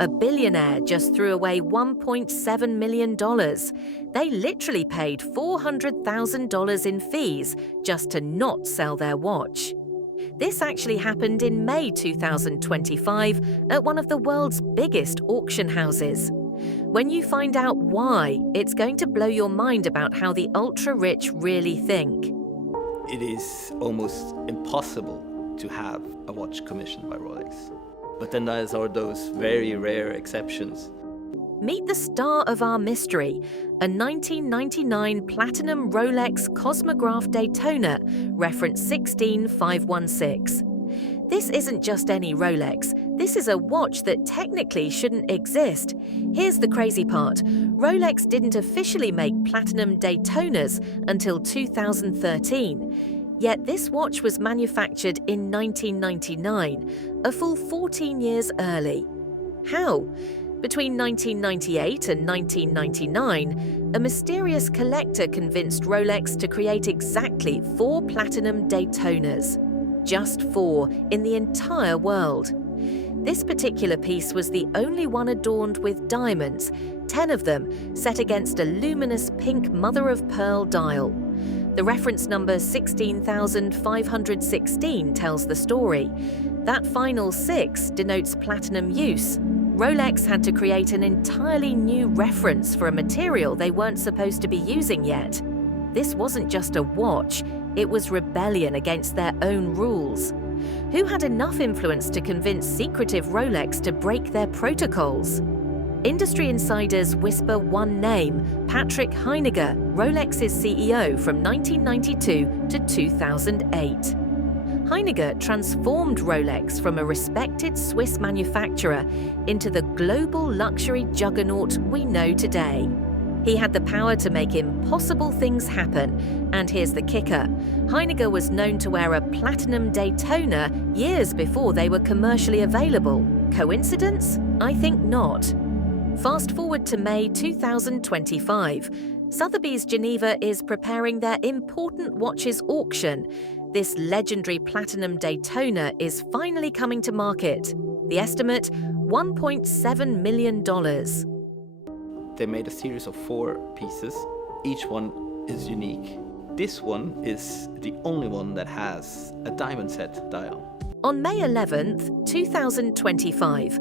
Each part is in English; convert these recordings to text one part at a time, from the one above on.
A billionaire just threw away $1.7 million. They literally paid $400,000 in fees just to not sell their watch. This actually happened in May 2025 at one of the world's biggest auction houses. When you find out why, it's going to blow your mind about how the ultra-rich really think. It is almost impossible to have a watch commissioned by Rolex. But then there are those very rare exceptions. Meet the star of our mystery, a 1999 platinum Rolex Cosmograph Daytona, reference 16516. This isn't just any Rolex. This is a watch that technically shouldn't exist. Here's the crazy part. Rolex didn't officially make platinum Daytonas until 2013. Yet this watch was manufactured in 1999, a full 14 years early. How? Between 1998 and 1999, a mysterious collector convinced Rolex to create exactly 4 platinum Daytonas. Just 4 in the entire world. This particular piece was the only one adorned with diamonds, 10 of them set against a luminous pink mother-of-pearl dial. The reference number 16,516 tells the story. That final 6 denotes platinum use. Rolex had to create an entirely new reference for a material they weren't supposed to be using yet. This wasn't just a watch, it was rebellion against their own rules. Who had enough influence to convince secretive Rolex to break their protocols? Industry insiders whisper one name, Patrick Heinegger, Rolex's CEO from 1992 to 2008. Heinegger transformed Rolex from a respected Swiss manufacturer into the global luxury juggernaut we know today. He had the power to make impossible things happen, and here's the kicker. Heinegger was known to wear a platinum Daytona years before they were commercially available. Coincidence? I think not. Fast forward to May 2025. Sothebys Geneva is preparing their important watches auction. This legendary platinum Daytona is finally coming to market. The estimate, $1.7 million. They made a series of 4 pieces. Each one is unique. This one is the only one that has a diamond set dial. On May 11th, 2025,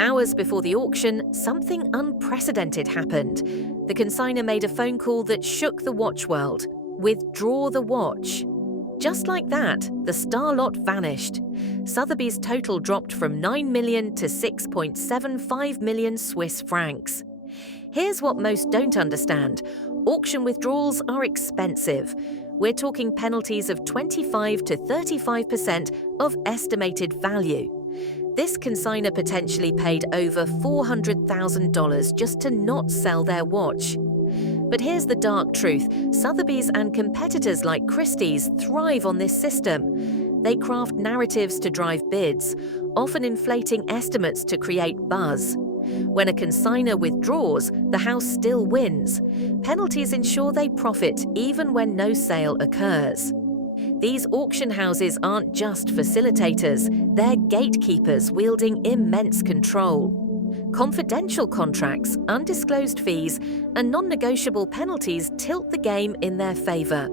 hours before the auction, something unprecedented happened. The consignor made a phone call that shook the watch world. Withdraw the watch. Just like that, the star lot vanished. Sotheby's total dropped from 9 million to 6.75 million Swiss francs. Here's what most don't understand. Auction withdrawals are expensive. We're talking penalties of 25 to 35% of estimated value. This consignor potentially paid over $400,000 just to not sell their watch. But here's the dark truth. Sotheby's and competitors like Christie's thrive on this system. They craft narratives to drive bids, often inflating estimates to create buzz. When a consignor withdraws, the house still wins. Penalties ensure they profit even when no sale occurs. These auction houses aren't just facilitators, they're gatekeepers wielding immense control. Confidential contracts, undisclosed fees, and non-negotiable penalties tilt the game in their favor.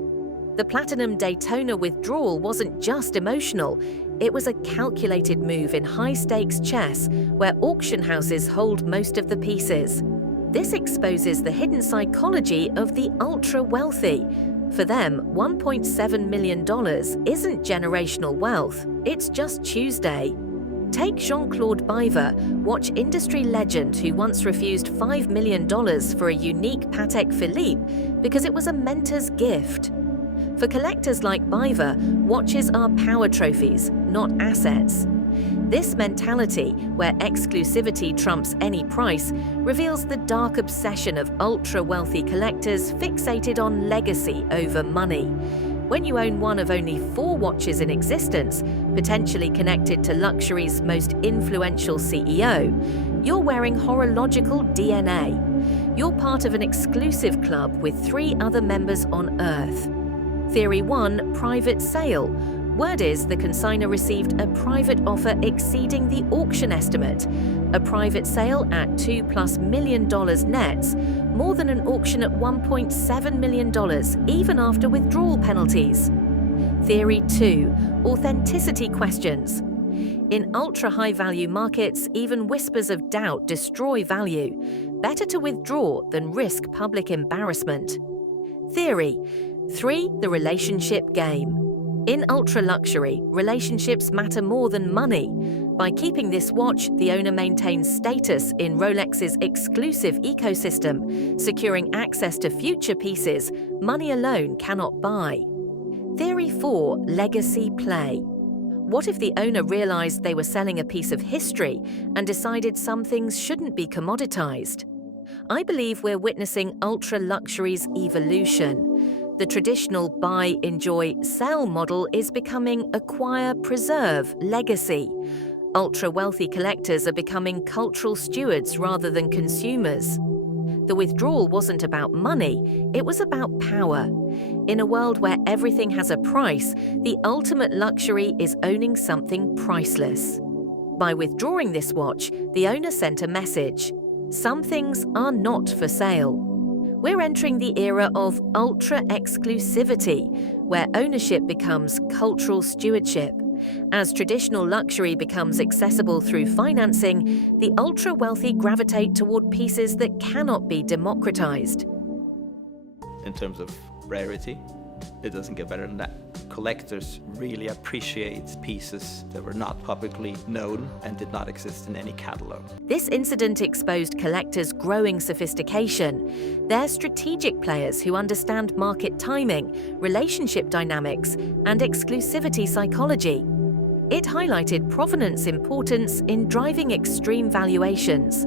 The Platinum Daytona withdrawal wasn't just emotional, it was a calculated move in high-stakes chess where auction houses hold most of the pieces. This exposes the hidden psychology of the ultra-wealthy. For them, $1.7 million isn't generational wealth, it's just Tuesday. Take Jean-Claude Biver, watch industry legend who once refused $5 million for a unique Patek Philippe because it was a mentor's gift. For collectors like Biver, watches are power trophies, not assets. This mentality, where exclusivity trumps any price, reveals the dark obsession of ultra-wealthy collectors fixated on legacy over money. When you own one of only 4 watches in existence, potentially connected to luxury's most influential CEO, you're wearing horological DNA. You're part of an exclusive club with 3 other members on Earth. Theory 1, private sale. Word is the consignor received a private offer exceeding the auction estimate, a private sale at $2+ million nets, more than an auction at $1.7 million, even after withdrawal penalties. Theory 2. Authenticity questions. In ultra-high-value markets, even whispers of doubt destroy value. Better to withdraw than risk public embarrassment. Theory 3. The relationship game. In ultra-luxury, relationships matter more than money. By keeping this watch, the owner maintains status in Rolex's exclusive ecosystem, securing access to future pieces money alone cannot buy. Theory 4. Legacy play. What if the owner realized they were selling a piece of history and decided some things shouldn't be commoditized? I believe we're witnessing ultra-luxury's evolution. The traditional buy, enjoy, sell model is becoming acquire, preserve, legacy. Ultra-wealthy collectors are becoming cultural stewards rather than consumers. The withdrawal wasn't about money, it was about power. In a world where everything has a price, the ultimate luxury is owning something priceless. By withdrawing this watch, the owner sent a message. Some things are not for sale. We're entering the era of ultra-exclusivity, where ownership becomes cultural stewardship. As traditional luxury becomes accessible through financing, the ultra-wealthy gravitate toward pieces that cannot be democratized. In terms of rarity, it doesn't get better than that. Collectors really appreciate pieces that were not publicly known and did not exist in any catalog. This incident exposed collectors' growing sophistication. They're strategic players who understand market timing, relationship dynamics, and exclusivity psychology. It highlighted provenance importance in driving extreme valuations.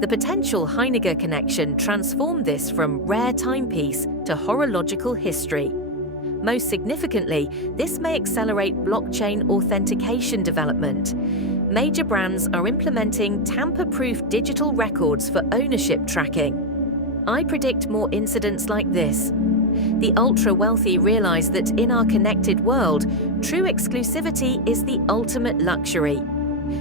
The potential Heinegger connection transformed this from rare timepiece to horological history. Most significantly, this may accelerate blockchain authentication development. Major brands are implementing tamper-proof digital records for ownership tracking. I predict more incidents like this. The ultra-wealthy realize that in our connected world, true exclusivity is the ultimate luxury.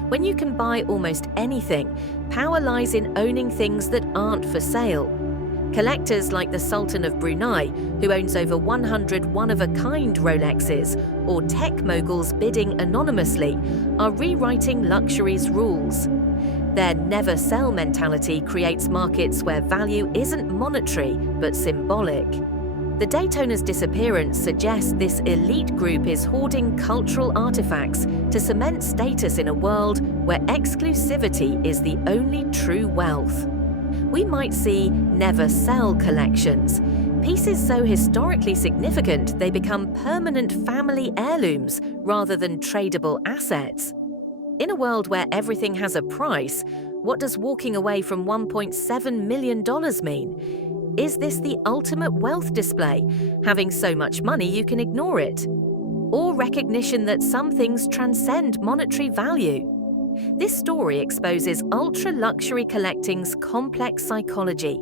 When you can buy almost anything, power lies in owning things that aren't for sale. Collectors like the Sultan of Brunei, who owns over 100 one-of-a-kind Rolexes, or tech moguls bidding anonymously, are rewriting luxury's rules. Their never-sell mentality creates markets where value isn't monetary but symbolic. The Daytona's disappearance suggests this elite group is hoarding cultural artifacts to cement status in a world where exclusivity is the only true wealth. We might see never-sell collections, pieces so historically significant they become permanent family heirlooms rather than tradable assets. In a world where everything has a price, what does walking away from $1.7 million mean? Is this the ultimate wealth display, having so much money you can ignore it? Or recognition that some things transcend monetary value? This story exposes ultra-luxury collecting's complex psychology.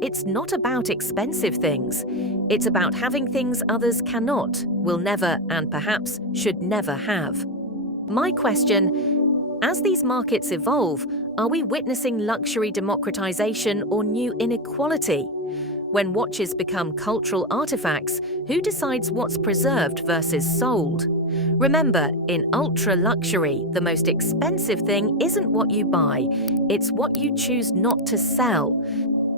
It's not about expensive things. It's about having things others cannot, will never, and perhaps should never have. My question: as these markets evolve, are we witnessing luxury democratization or new inequality? When watches become cultural artifacts, who decides what's preserved versus sold? Remember, in ultra-luxury, the most expensive thing isn't what you buy, it's what you choose not to sell.